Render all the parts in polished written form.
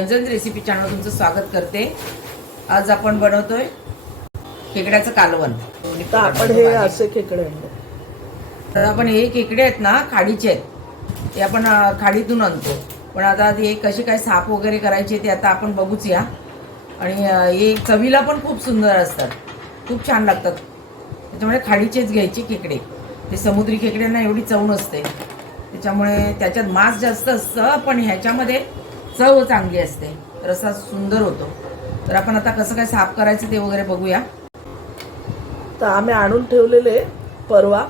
झणझण recipe channel तुमचं स्वागत करते। आज आपण बनवतोय खेकड्याचं कालवण। तर आपण हे असे खेकडे आणले। तर आपण हे खेकडे आहेत ना, खाडीचे आहेत। ते आपण खाडीतून आणतो, पण आता ते कसे काय साफ वगैरे करायचे ते आता आपण बघूच या। आणि हे चवीला पण खूप सुंदर असतात, खूप छान लागतात। त्याच्यामुळे खाडीचेच घ्यायचे खेकडे। ते समुद्री खेकड्यांना एवढी चव नसते, त्याच्यामुळे त्याच्यात मांस जास्त असतं, पण ह्याच्यामध्ये चव चांगली असते, रस्सा सुंदर होतो। तर आपण आता कसं काय साफ करायचं ते वगैरे बघूया। तर आम्ही आणून ठेवलेले परवा,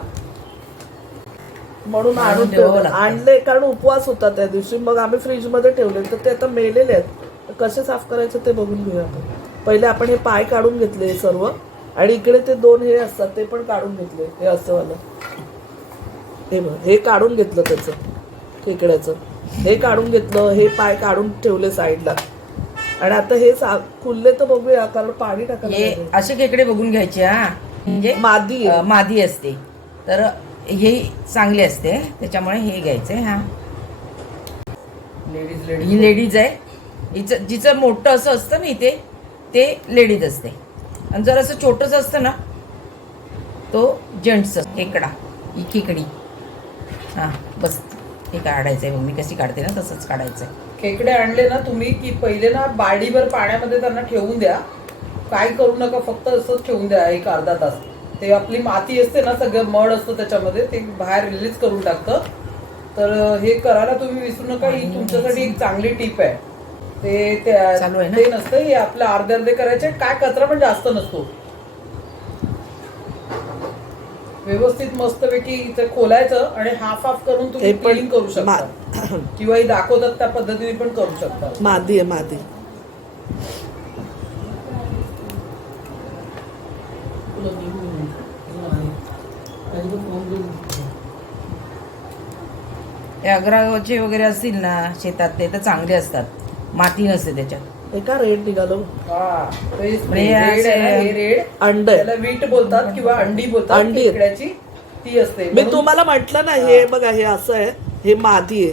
म्हणून आणून ठेवले आणले कारण उपवास होता त्या दिवशी। मग आम्ही फ्रीज मध्ये ठेवले, तर ते आता मेलेले आहेत। कसे साफ करायचं ते बघून घेऊया आपण। पहिले आपण हे पाय काढून घेतले सर्व, आणि इकडे ते दोन हे असतात ते पण काढून घेतले। हे असं वाला हे बघ, हे काढून घेतलं त्याचं खेकड्याचं, हे काढून घेतलं। हे पाय काढून ठेवले साईडला। आणि आता हे खुलले तर बघूया, कारण पाणी टाकायला असे खेकडे बघून घ्यायचे हा, म्हणजे मादी असते तर हे चांगले असते, त्याच्यामुळे हे घ्यायचे। हा ही लेडीज आहे, जिचं मोठं असं असतं ना इथे ते लेडीज असते, आणि जर असं छोटंच असतं ना तो जेंट्स खेकडा, ही खेकडी। हा बस हे काढायचं आहे, मग मी कशी काढते ना तसंच काढायचं आहे। खेकडे आणले ना तुम्ही की पहिले ना बाडीभर पाण्यामध्ये त्यांना ठेवून द्या, काय करू नका, फक्त असंच ठेवून द्या एक अर्धा तास। ते आपली माती असते ना, सगळं मड असतं त्याच्यामध्ये, ते बाहेर रिलीज करून टाकतं। तर हे करायला तुम्ही विसरू नका, ही तुमच्यासाठी एक चांगली टिप आहे। ते नसतं हे आपलं अर्धे अर्धे करायचे, काय कचरा पण जास्त नसतो। व्यवस्थित मस्तपैकी इथे खोलायचं आणि हाफ हाफ करून तुम्ही क्लीन करू शकता, किंवा ही दाखवतात त्या पद्धतीने पण करू शकता। मादी आहे मादी। अग्राचे वगैरे असतील ना शेतात, ते तर चांगले असतात, माती नसते त्याच्यात। एका रेड निघालो। रेड अंड, त्याला वीट बोलतात किंवा अंडी बोलतात, खेकड्याची ती असते। मी तुम्हाला म्हटलं ना, हे बघा हे असं आहे, हे मादी आहे,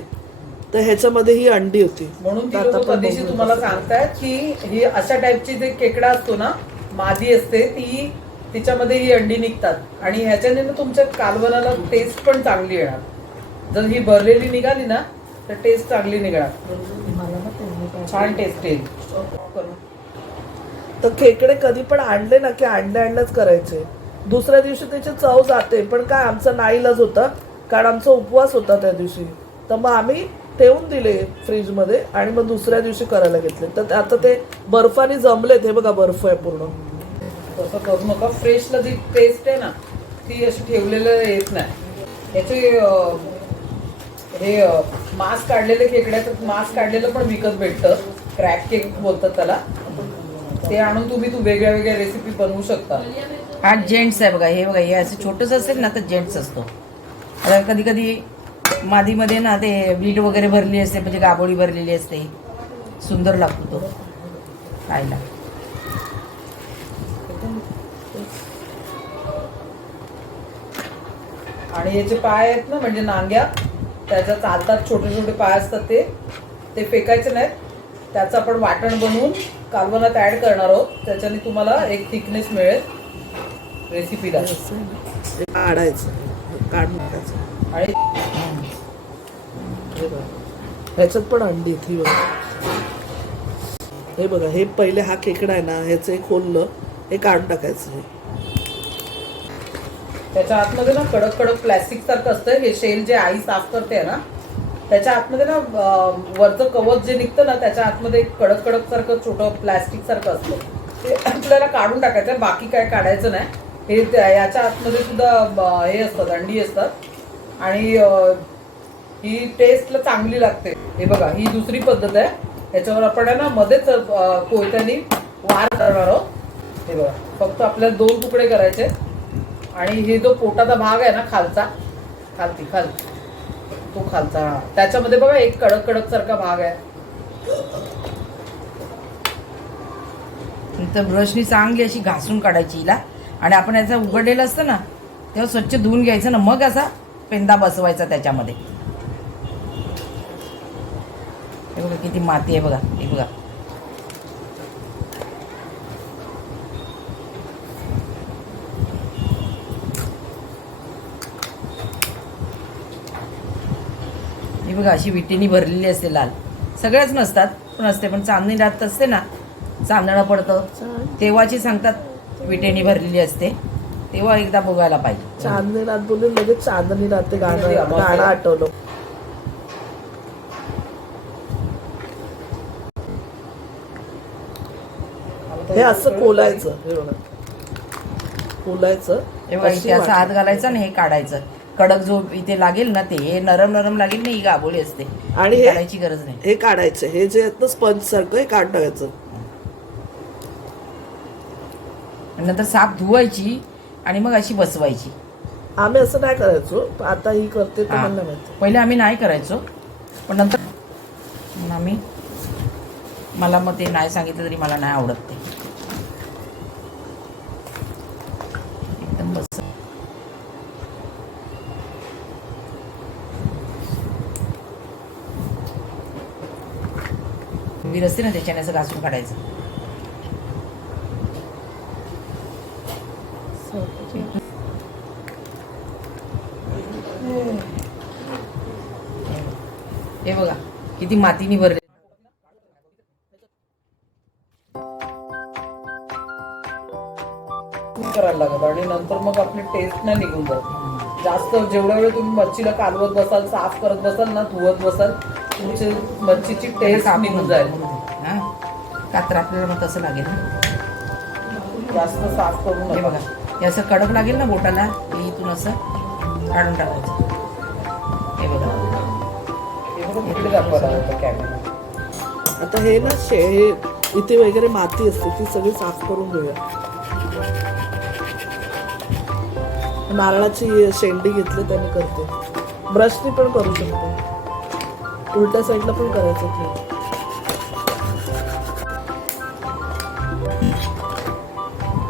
तर ह्याच्यामध्ये ही अंडी होती। म्हणून ती लोक कधीशी तुम्हाला सांगतायत की ही अशा टाईपची जे खेकडा असतो ना, मादी असते ती, तिच्यामध्ये ही अंडी निघतात, आणि ह्याच्याने ना तुमच्या कालवणाला टेस्ट पण चांगली येणार। जर ही भरलेली निघाली ना तर टेस्ट चांगली निघणार, छान टेस्ट येईल। तर खेकडे कधी पण आणले ना की आणल्याच करायचे। दुसऱ्या दिवशी त्याची चव जाते, पण काय आमचा नाईलाज होता, कारण आमचा उपवास होता त्या दिवशी। तर मग आम्ही ठेवून दिले फ्रीज मध्ये, आणि मग दुसऱ्या दिवशी करायला घेतले। तर आता ते बर्फाने जमलेत, हे बघा बर्फ आहे पूर्ण। तसं करू नका, फ्रेशला जी टेस्ट आहे ना ती अशी ठेवलेलं येत नाही। याचे हे मांस काढलेले खेकड्याचं मांस काढलेलं पण विकत भेटतं, क्रॅक केक बोलतात त्याला। ते आणून तुम्ही वेगळ्या वेगळ्या रेसिपी बनवू शकता। हा जेंट्स आहे बघा, हे बघा, हे असं छोटंच असेल ना तर जेंट्स असतो। आता कधी कधी मादीमध्ये ना ते वीट वगैरे भरली असते, म्हणजे गाबोळी भरलेली असते, सुंदर लागतो तो खायला। आणि याचे पाय आहेत ना, म्हणजे नांग्या, त्याच्या चालतात छोटे छोटे पाय असतात, ते फेकायचे नाहीत। त्याचं आपण वाटण बनवून कालवणात ऍड करणार आहोत, त्याच्याने तुम्हाला एक थिकनेस मिळेल रेसिपीला। काढायचं, काढून टाकायचं। आणि ह्याच्यात पण अंडी थी बघा, हे बघा, हे पहिले हा खेकडा आहे ना, ह्याचं एक खोललं, हे काढून टाकायचं। त्याच्या आतमध्ये ना कडक कडक प्लॅस्टिक सारखं असतं, हे शेल जे आई साफ करते ना त्याच्या आतमध्ये ना वरचं कवच जे निघतं ना, त्याच्या आतमध्ये कडक कडक सारखं छोटं प्लॅस्टिक सारखं असतं, ते आपल्याला काढून टाकायचं, बाकी काय काढायचं नाही। हे याच्या आतमध्ये सुद्धा हे असतात, अंडी असतात, आणि ही टेस्टला चांगली लागते। हे बघा, ही दुसरी पद्धत आहे, याच्यावर आपण ना मध्येच कोयत्याने वार करणार आहोत। हे बघा, फक्त आपल्याला 2 तुकडे करायचे, आणि हे जो पोटाचा भाग आहे ना खालचा, खालती तो खालचा, त्याच्यामध्ये बघा एक कडक कडक सारखा भाग आहे। तर ब्रशनी चांगली अशी घासून काढायची हिला, आणि आपण याचा उघडलेलं असतं ना तेव्हा स्वच्छ धुवून घ्यायचं ना, मग असा पेंदा बसवायचा त्याच्यामध्ये। हे बघा किती माती आहे बघा, हे बघा. हे बघा अशी विटेनी भरलेली असते लाल. सगळ्याच नसतात पण असते, पण चांदणी रात असते ना, चांदणं पडतं तेव्हाची सांगतात विटेनी भरलेली असते, तेव्हा एकदा बघायला पाहिजे. चांदणी रात बोलून लगेच चांदणी रात ते गाणं आठवलं. हे असं खोलायचं, हे बघा खोलायचं. हे बघा इथे असं हात घालायचा आणि हे काढायचं. कडक जो इथे लागेल ना, ते हे नरम नरम लागेल ना, ही गाभोळी असते आणि ती हे काढायची गरज नाही. हे काढायचं, हे जे आहेत ना स्पंज सारखं, हे काढून टाकायचं. आणि नंतर साफ धुवायची आणि मग अशी बसवायची. आम्ही असं नाही करायचो, आता ही करते तर मला माहिती. पहिले आम्ही नाही करायचो, पण नंतर मला मग ते नाही सांगितलं तरी मला नाही आवडत ते. एकदम बस वीर असते ना, त्याच्याने असं घासून काढायचं. हे बघा किती मातीने भरले. करायला लागत आणि नंतर मग आपली टेस्ट नाही निघून जात. जास्त जेवढ्या वेळ तुम्ही मच्छीला कालवत बसाल, साफ करत बसाल ना, धुवत बसाल, तुमची मच्छीची टेस्ट निघून जाईल. का तर आपल्याला मग तसं लागेल ना, जास्त साफ करून हे बघा हे असं कडक लागेल ना बोटाला, हे इथून असं काढून टाकायचं. हे बघा इकडे दाखवायला होतं कॅमेरा. आता हे ना हे इथे वगैरे माती असते ती सगळी साफ करून घेऊया. नारळाची शेंडी घेतली त्याने करते. ब्रशनी पण करू शकतो, उलट्या साईडला पण करायचं ते.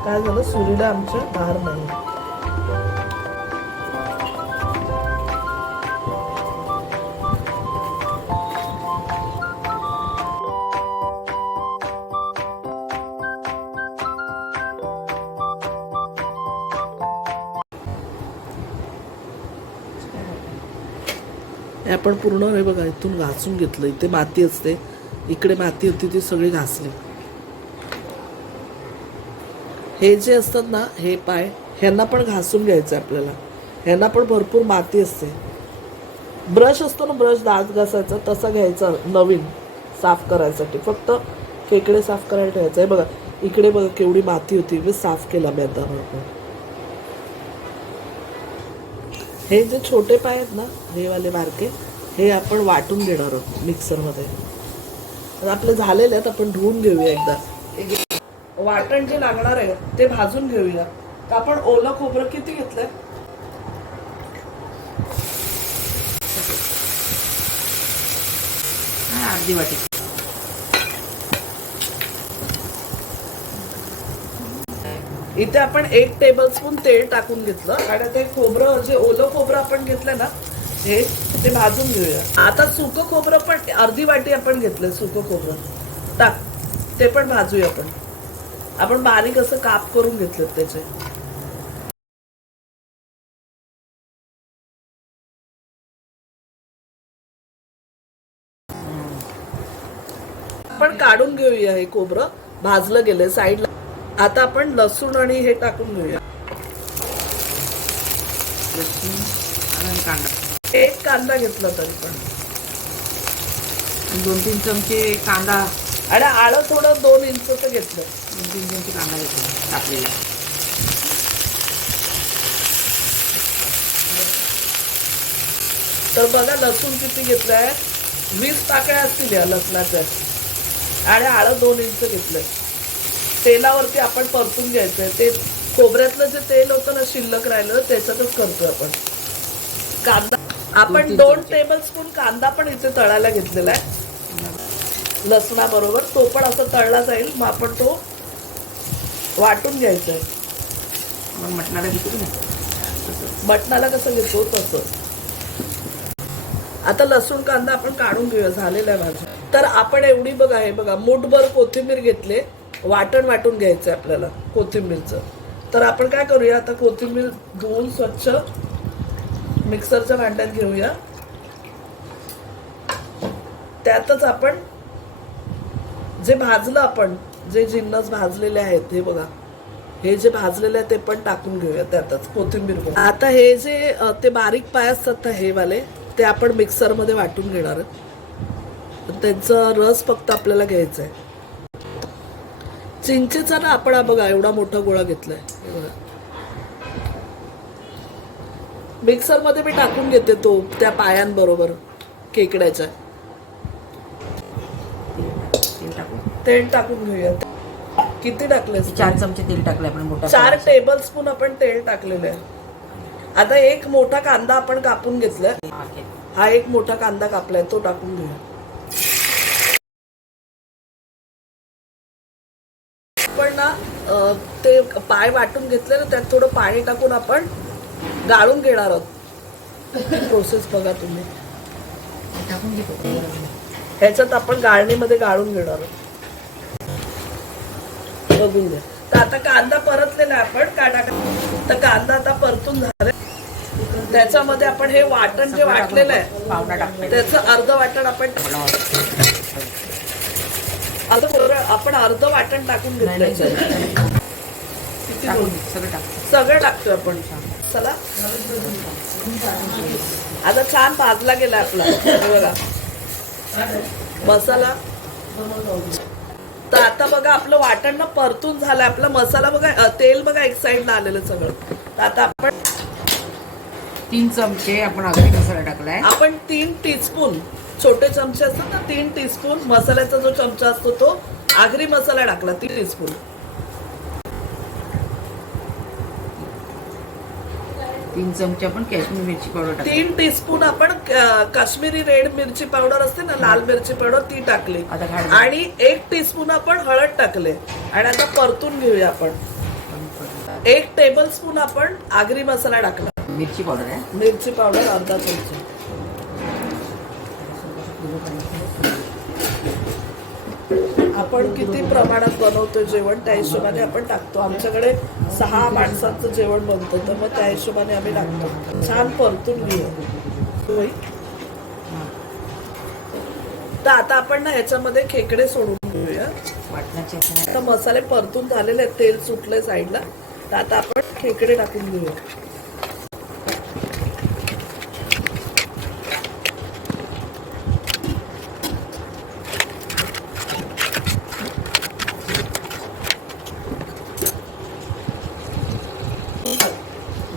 काय झालं, सुरीला आमच्या धार नाही. हे आपण पूर्ण हे बघा इथून घासून घेतलं. इथे माती असते, इकडे माती होती ती सगळी घासली. हे जे असतात ना हे पाय, ह्यांना पण घासून घ्यायचं आपल्याला. ह्यांना पण भरपूर माती असते. ब्रश असतो ना, ब्रश दात घासायचा तसा घ्यायचा नवीन साफ करायसाठी. फक्त खेकडे साफ करायला ठेवायचं. हे बघा इकडे बघा केवढी माती होती, मी साफ केला मी आता. हे जे छोटे पाय आहेत ना, हे वाले बारके, हे आपण वाटून घेणार आहोत मिक्सरमध्ये. आपले झालेले आहेत, आपण धुवून घेऊया एकदा. वाटण जे लागणार आहे ते भाजून घेऊया. तर आपण ओलं खोबरं किती घेतलंय, अर्धी वाटी. इथे आपण 1 टेबलस्पून तेल टाकून घेतलं. आणि ते खोबरं जे ओलं खोबरं आपण घेतलं ना, हे ते भाजून घेऊया. आता सुकं खोबरं पण अर्धी वाटी आपण घेतलंय. सुकं खोबरं टाक, ते पण भाजूया. आपण बारीक असं काप करून घेतलं त्याचे. आपण काढून घेऊया. हे खोबरं भाजलं गेलंय साईडला. आता आपण लसूण आणि हे टाकून घेऊया. आणि कांदा, 1 कांदा घेतला तरी पण. 2-3 चमचे कांदा आणि आळं थोडं 2 इंचचं घेतलं. 2-3 चमचे कांदा घेतला टाकलेला. तर बघा लसूण किती घेतलाय, 20 पाकळ्या असतील या लसणाच्या. आणि आळं 2 इंच घेतलंय. तेलावरती आपण परतून घ्यायचंय. ते खोबऱ्यातलं जे तेल होतं ना शिल्लक राहिलं त्याच्यातच करतोय आपण. कांदा आपण 2 टेबलस्पून कांदा पण इथे तळायला घेतलेला आहे लसणाबरोबर. तो पण असं तळला जाईल. मग आपण तो वाटून घ्यायचा आहे. मग मटणाला घेतो ना, मटणाला कसं घेतो तसं. आता लसूण कांदा आपण काढून घेऊया. झालेला आहे भाजी. तर आपण एवढी बघा हे बघा मूठभर कोथिंबीर घेतले, वाटण वाटून घ्यायचं आपल्याला कोथिंबीरचं. तर आपण काय करूया, आता कोथिंबीर धुवून स्वच्छ मिक्सरच्या भांड्यात घेऊया. त्यातच आपण जे भाजलं, आपण जे जिन्नस भाजलेले आहेत हे बघा, हे जे भाजलेले आहे ते पण टाकून घेऊया त्यातच कोथिंबीर. आता हे जे ते बारीक पाय असतात ना हे वाले, ते आपण मिक्सरमध्ये वाटून घेणार आहोत. त्यांचा रस फक्त आपल्याला घ्यायचा आहे. चिंचेचा ना आपण बघा एवढा मोठा गोळा घेतलाय, हे बघा मिक्सरमध्ये मी टाकून घेते तो त्या पायांबरोबर खेकड्याच्या. तेल टाकून घेऊया. किती टाकले? 4 चमचे तेल टाकले आपण मोठा. 4 टेबलस्पून आपण तेल टाकलेलं आहे. आता एक मोठा कांदा आपण कापून घेतलाय. हा एक मोठा कांदा कापलाय, तो टाकून घेऊया. आपण ना ते पाय वाटून घेतले ना, त्यात थोडं पाणी टाकून आपण गाळून घेणार आहोत. प्रोसेस बघा तुम्ही. टाकून घेतो. ह्याच्यात आपण गाळणीमध्ये गाळून घेणार आहोत. बघून घ्या. तर आता कांदा परतलेला आहे आपण तर कांदा आता परतून झाला. त्याच्यामध्ये आपण हे वाटण जे वाटलेलं आहे त्याचं अर्ध वाटण आपण अर्ध वाटण टाकून घेतलंय. सगळं टाकतोय आपण. चला आता छान भाजला गेला आपला बघा मसाला. तर आता बघा आपलं वाटण ना परतून झालंय. आपला मसाला बघा, तेल बघा एक साईडला आलेलं सगळं. तर आता आपण 3 चमचे आपण आगरी मसाला टाकलाय. आपण 3 टीस्पून छोटे चमचे असतात ना, 3 टीस्पून मसाल्याचा जो चमचा असतो तो आगरी मसाला टाकला. 3 टीस्पून. 3 चमचे आपण काश्मीरी मिरची पावडर टाकली. 3 टीस्पून आपण काश्मीरी रेड मिरची पावडर असते ना, लाल मिरची पावडर, ती टाकली. आणि 1 टीस्पून आपण हळद टाकले. आणि आता परतून घेऊया आपण. 1 टेबलस्पून आपण आगरी मसाला टाकला. मिरची पावडर आहे. मिरची पावडर अर्धा चमचा. आपण किती प्रमाणात बनवतो जेवण त्या हिशोबाने आपण टाकतो. आमच्याकडे 6 माणसांचं जेवण बनतं, तर मग त्या हिशोबाने आम्ही टाकतो. छान परतून घेऊया. तर आता आपण ना ह्याच्यामध्ये खेकडे सोडून घेऊया. आता मसाले परतून झालेले आहेत, तेल सुटलंय साईडला. तर आता आपण खेकडे टाकून घेऊया.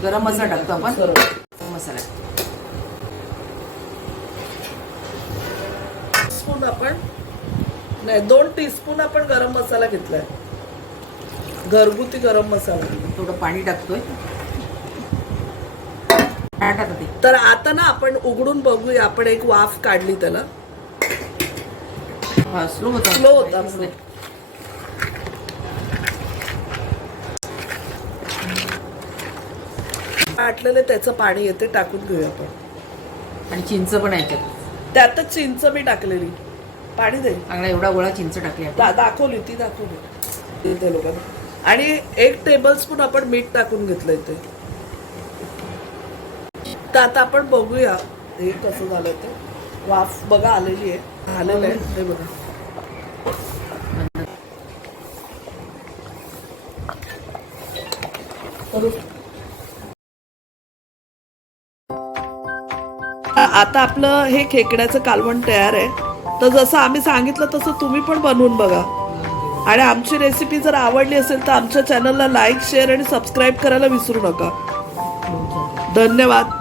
गरम मसाला टाकतो आपण. मसाला स्पून आपण नाही 2 टीस्पून आपण गरम मसाला घेतलाय, घरगुती गरम मसाला. थोडं पाणी टाकतोय. तर आता ना आपण उघडून बघूया. आपण एक वाफ काढली त्याला. स्लो होता. आटलेले त्याचं पाणी येते, टाकून घेऊया आपण. आणि चिंच पण आहे त्यातच चिंच मी टाकलेली. पाणी दे. चांगला एवढा गोळा चिंच टाकली दाखवली ते लोकांना. आणि 1 टेबलस्पून आपण मीठ टाकून घेतलंय ते. तर आता आपण बघूया हे कसं झालंय ते. वाफ बघा आलेली आहे, आलेलं आहे हे बघा. आता आपलं हे खेकड्याचं कालवण तयार आहे. तर जसं आम्ही सांगितलं तसं तुम्ही पण बनवून बघा. आणि आमची रेसिपी जर आवडली असेल तर आमच्या चॅनलला लाईक, शेअर आणि सबस्क्राईब करायला विसरू नका. धन्यवाद.